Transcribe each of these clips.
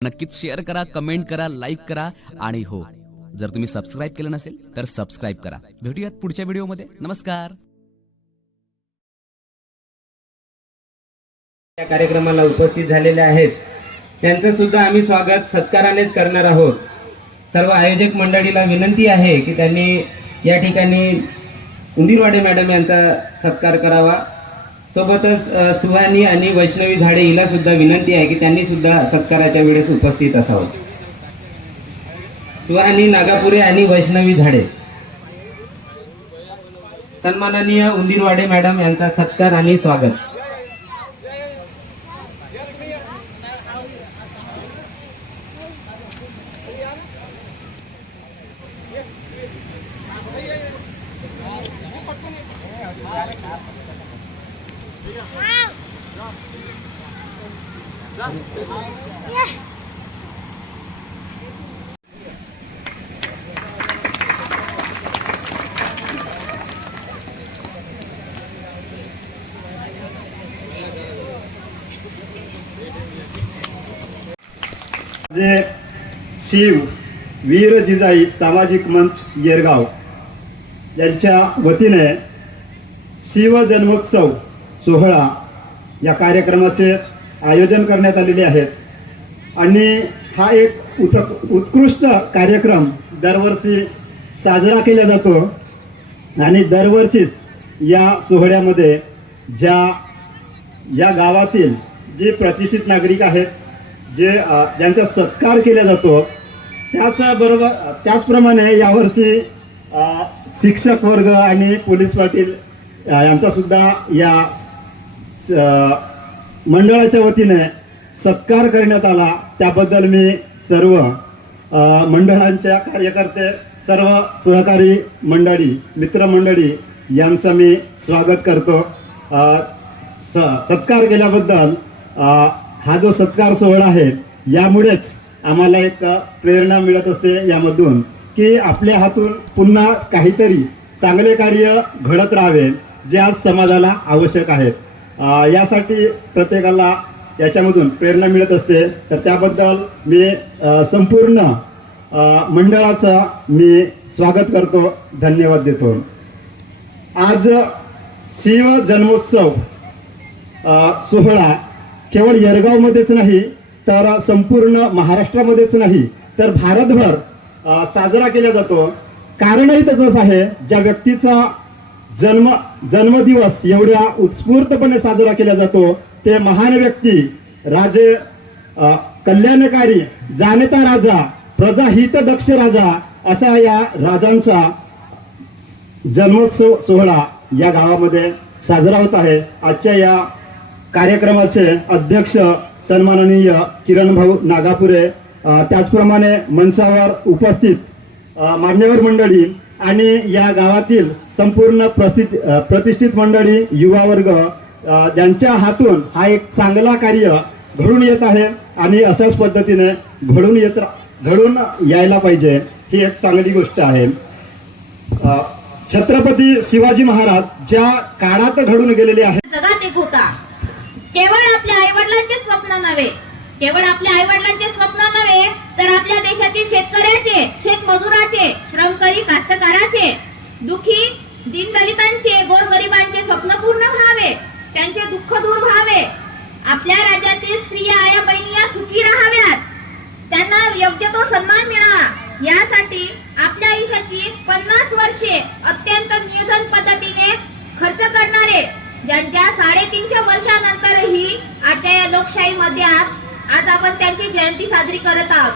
नक्कीच शेअर करा, कमेंट करा, लाईक करा आणि हो, जर तुम्ही सबस्क्राईब केलं नसेल तर सबस्क्राईब करा. भेटूयात पुढच्या व्हिडिओमध्ये. नमस्कार. या कार्यक्रमाला उपस्थित झालेले आहेत त्यांचं सुद्धा आम्ही स्वागत सत्कारानेच करणार आहोत. सर्व आयोजक मंडळीला विनंती आहे की त्यांनी या ठिकाणी उंदीरवाडे मॅडम यांचा सत्कार करावा. सोबतच सुहानी आणि वैष्णवी झाडे हिला सुद्धा विनंती आहे की त्यांनी सुद्धा सत्काराच्या वेळेस उपस्थित असावं. सुहानी नागापुरे आणि वैष्णवी झाडे. सन्माननीय उंदीरवाडे मॅडम यांचा सत्कार आणि स्वागत. जे शिव वीर जिजाई सामाजिक मंच येरगाव यांच्या वतीने शिव जन्मोत्सव सोहळा या कार्यक्रमाचे आयोजन करण्यात आलेले आहेत आणि हा एक उत्कृष्ट कार्यक्रम दरवर्षी साजरा केला जातो आणि दरवर्षीच या सोहळ्यामध्ये या गावातील जे प्रतिष्ठित नागरिक आहेत ज्यांचा सत्कार केला जातो त्याचप्रमाणे यावर्षी शिक्षक वर्ग आणि पोलीस पाटील यांचा सुद्धा या मंडळाच्या वतीने सत्कार करण्यात आला. त्याबद्दल मी सर्व मंडळांच्या कार्यकर्ते, सर्व सहकारी मंडळी, मित्रमंडळी यांचं मी स्वागत करतो. सत्कार केल्याबद्दल हा जो सत्कार सोहळा आहे यामुळेच आम्हाला एक प्रेरणा मिळत असते यामधून की आपल्या हातून पुन्हा काहीतरी चांगले कार्य घडत राहावे जे आज समाजाला आवश्यक आहे. यासाठी प्रत्येकाला याच्यामधून प्रेरणा मिळत असते. तर त्याबद्दल मी संपूर्ण मंडळाचं मी स्वागत करतो, धन्यवाद देतो. आज शिव जन्मोत्सव सोहळा केवळ येरगावमध्येच नाही तर संपूर्ण महाराष्ट्रामध्येच नाही तर भारतभर साजरा केला जातो. कारणही त्याचंच आहे, ज्या व्यक्तीचा जन्मदिवस एवढ्या उत्स्फूर्तपणे साजरा केला जातो ते महान व्यक्ती, राजे, कल्याणकारी, जाणता राजा, प्रजाहित दक्ष राजा असा या राजांचा जन्मोत्सव सोहळा या गावामध्ये साजरा होत आहे. आजच्या या कार्यक्रमाचे अध्यक्ष सन्माननीय किरण भाऊ नागापुरे, त्याचप्रमाणे मंचावर उपस्थित मान्यवर मंडळी आणि या गावातील संपूर्ण प्रतिष्ठित मंडळी, युवा वर्ग ज्यांच्या हातून हा एक चांगला कार्य घडून येत आहे आणि अशाच पद्धतीने घडून यायला पाहिजे, ही एक चांगली गोष्ट आहे. छत्रपती शिवाजी महाराज ज्या काळात घडून गेलेले आहेत, जगात एक होता. केवळ आपल्या आईवडिलांचे स्वप्न नव्हे, केवळ आपल्या आईवडिलांचे स्वप्न नव्हे तर आपल्या देशातील शेतकऱ्याचे, शेतमजुराचे, श्रमकरी कास्तकाराचे, दुखी दीनदलितांचे, गोरगरिबांचे स्वप्न पूर्ण व्हावे, त्यांचे दुःख दूर व्हावे, आपल्या राज्यातील स्त्रिया, आया, बहिणी या सुखी राहाव्यात, त्यांना योग्य तो सन्मान मिळावा, यासाठी आपल्या आयुष्याची 50 वर्षे अत्यंत नियोजन पद्धतीने खर्च करणारे, ज्यांच्या 350 वर्षानंतरही आजच्या या लोकशाहीमध्ये आज आपण त्यांची जयंती साजरी करत आहोत,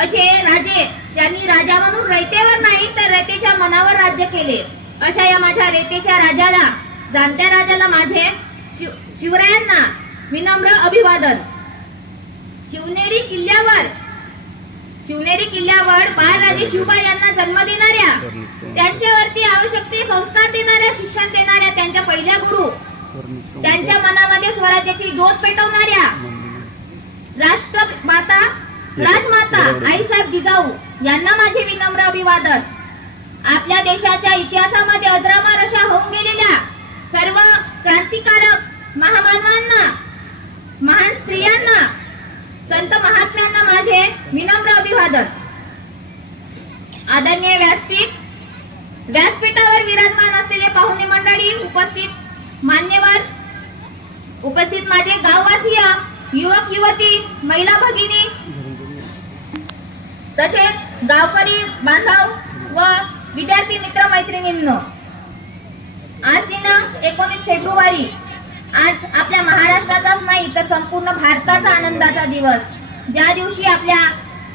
असे राजे ज्यांनी राजा म्हणून रयतेवर नाही तर रयतेच्या मनावर राज्य केले, अशा या माझ्या रयतेच्या राजाला, जाणत्या राजाला माझे शिवरायांना विनम्र अभिवादन. शिवनेरी किल्ल्यावर बाळराजे शिवबा यांना जन्म देणाऱ्या, त्यांच्यावरती आवश्यक ते संस्कार देणाऱ्या, शिक्षण देणाऱ्या त्यांच्या पहिल्या गुरु, त्यांच्या मनामध्ये स्वराज्याची ज्योत पेटवणाऱ्या राजमाता आईसाहेब जिजाऊ यांना माझे विनम्र अभिवादन. आपल्या देशाच्या इतिहासामध्ये अजरामर अशा होऊन गेलेल्या सर्व क्रांतिकारक महामानवांना, महान स्त्रियांना संत महात्म्यांना माझे विनम्र अभिवादन. आदरणीय व्यासपीठावर विराजमान असलेले पाहुणे मंडळी, उपस्थित मान्यवर, उपस्थित माझे गाववासीय, युवक युवती, महिला भगिनी, तसेच गावकरी बांधव व विद्यार्थी मित्र मैत्रिणींनो, आज दिनांक 19 फेब्रुवारी, आज आपल्या महाराष्ट्राचाच नाही तर संपूर्ण भारताचा आनंदाचा दिवस. ज्या दिवशी आपल्या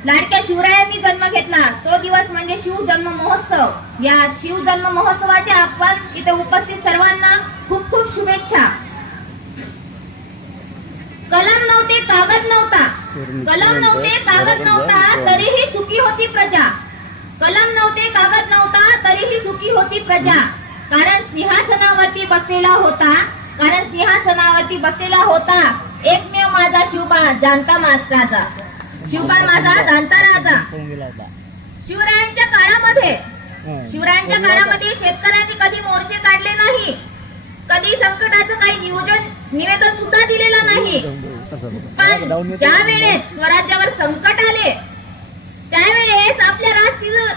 लाडक्या शिवरायांनी जन्म घेतला तो दिवस म्हणजे शिवजन्म महोत्सव. या शिवजन्म महोत्सवाच्या आपण इथे उपस्थित सर्वांना खूप खूप शुभेच्छा. कलम नव्हते, कागद नव्हता, कलम नव्हते, कागद नव्हता, तरीही सुखी होती प्रजा. कलम नव्हते, कागद नव्हता, तरीही सुखी होती प्रजा. कारण सिंहासनावरती बसलेला होता, कारण सिंहासनावरती बसलेला होता एकमेव माझा शिवबा, जाणता मास्त्राचा. शिवबा माझा जाणता राजा. शिवरायांच्या काळामध्ये शेतकऱ्यांनी कधी मोर्चे काढले नाही, कधी संकटाचं काही निवेदन सुद्धा दिलेलं नाही. पण ज्या वेळेस स्वराज्यावर संकट आले त्यावेळेस आपल्या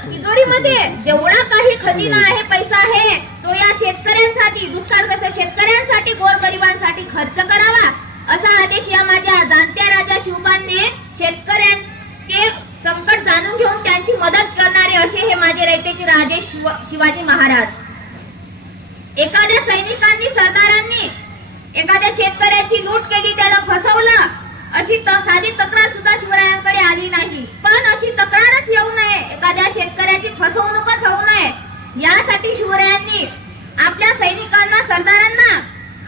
तिजोरीमध्ये जेवढा काही खजिना आहे, पैसा आहे, तो या शेतकऱ्यांसाठी, दुष्काळग्रस्त शेतकऱ्यांसाठी, गोरगरिबांसाठी खर्च करावा असा आदेश या माझ्या जाणत्या राजा शिवबांनी शेतकऱ्यांचे संकट जाणून घेऊन त्यांची मदत करणारे असे हे माझे रयतेचे राजे शिवाजी महाराज. एखाद्या सैनिकांनी, सरदारांनी एखाद्या शेतकऱ्याची लूट केली, त्याला फसवलं, अशी साधी तक्रार सुद्धा शिवरायांकडे आली नाही. पण अशी तक्रारच येऊ नये, एखाद्या शेतकऱ्याची फसवणूकच होऊ नये, यासाठी शिवरायांनी आपल्या सैनिकांना, सरदारांना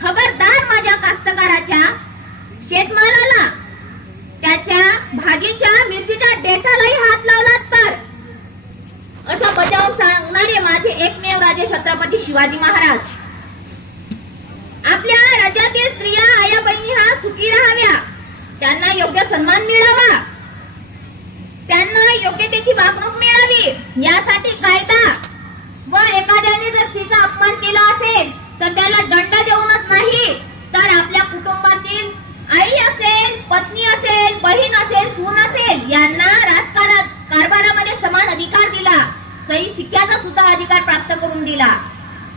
खबरदार, माझ्या कास्तकाराच्या शेतमालाला, त्याच्या भाजीच्या, मिरचीच्या डेटालाही हात लावला तर असा बजाव सांगणारे माझे एकमेव राजे छत्रपती शिवाजी महाराज. आपल्या राज्यातील स्त्रिया, आया बहिणी हा सुखी राहाव्या, त्यांना योग्य सन्मान मिळावा, त्यांना योग्य त्याची वागणूक मिळावी, यासाठी कायदा व एखाद्याने जर स्त्रीचा अपमान केला असेल तर त्याला दंड देऊनच नाही तर आपल्या कुटुंबातील आई असेल, पत्नी असेल, बहीण असेल, सून असेल, यांना कारभारामध्ये समान अधिकार दिला, सही शिक्क्याचा सुद्धा अधिकार प्राप्त करून दिला.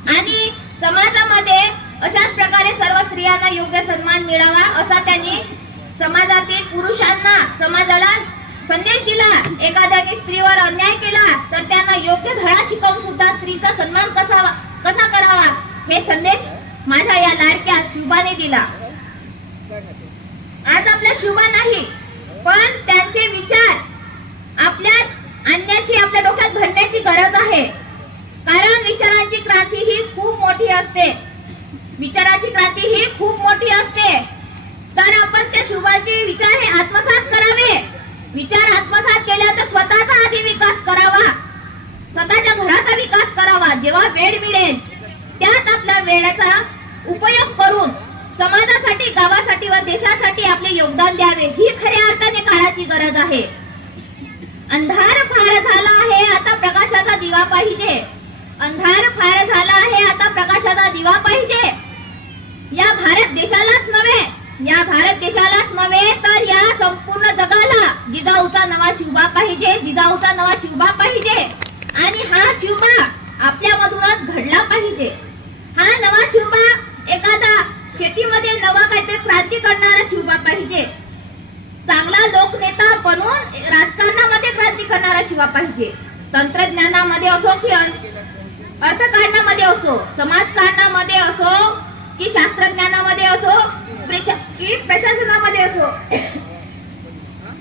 आणि समाजामध्ये अशाच प्रकारे सर्व स्त्रियांना योग्य सन्मान मिळावा असा त्यांनी समाजातील पुरुषांना, समाजाला संदेश दिला. एखाद्याने स्त्रीवर अन्याय केला तर त्यांना योग्य धडा शिकवून सुद्धा स्त्रीचा सन्मान कसा करावा हे संदेश माझ्या या लाडक्या शिवबाने दिला. आज आपल्या शिवबा नाही, पण त्यांचे विचार आपल्यात आणण्याची, आपल्या डोक्यात भरण्याची गरज आहे. कारण विचारांची क्रांती ही खूप मोठी असते, विचाराची क्रांती ही खूप मोठी असते. तर आपण त्या शिवबाचे विचार हे आत्मसात करावे. विचार आत्मसात केल्या तर स्वतःचा आधी विकास करावा, स्वतःच्या घराचा विकास करावा. जेव्हा वेळ मिळेल त्यात आपल्या वेळेचा उपयोग करून समाजासाठी, गावासाठी व देशासाठी आपले योगदान द्यावे, ही खऱ्या अर्थाने काळाची गरज आहे. अंधार फार झाला आहे, आता प्रकाशाचा दिवा पाहिजे. अंधार फार झाला आहे, आता प्रकाशाचा दिवा पाहिजे. या भारत देशालाच नव्हे तर या संपूर्ण जगाला जिजाऊचा नवा शिवबा पाहिजे, जिजाऊचा नवा शिवबा पाहिजे. आणि हा शिवबा आपल्यामधूनच घडला पाहिजे. हा नवा शिवबा एखादा शेतीमध्ये नवा काहीतरी क्रांती करणारा शिवबा पाहिजे. चांगला लोकनेता बनून राजकारणामध्ये क्रांती करणारा शिवबा पाहिजे. तंत्रज्ञानामध्ये असो की अर्थकारणामध्ये असो, समाजकारणामध्ये असो की शास्त्रज्ञानामध्ये असो की प्रशासनामध्ये असो,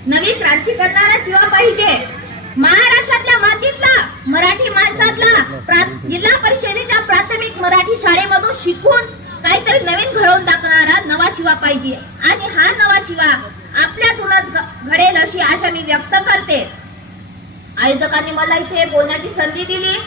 नवी क्रांती करणारा शिवबा पाहिजे. महाराष्ट्रातल्या मातीतला, मराठी माणसातला, जिल्हा परिषदेच्या प्राथमिक मराठी शाळेमधून शिकून काहीतरी नवीन घडवून टाकणारा नवा शिवा पाहिजे. आणि हा नवा शिवा आपल्यातूनच घडेल अशी आशा मी व्यक्त करते. आयोजकांनी मला इथे बोलण्याची संधी दिली.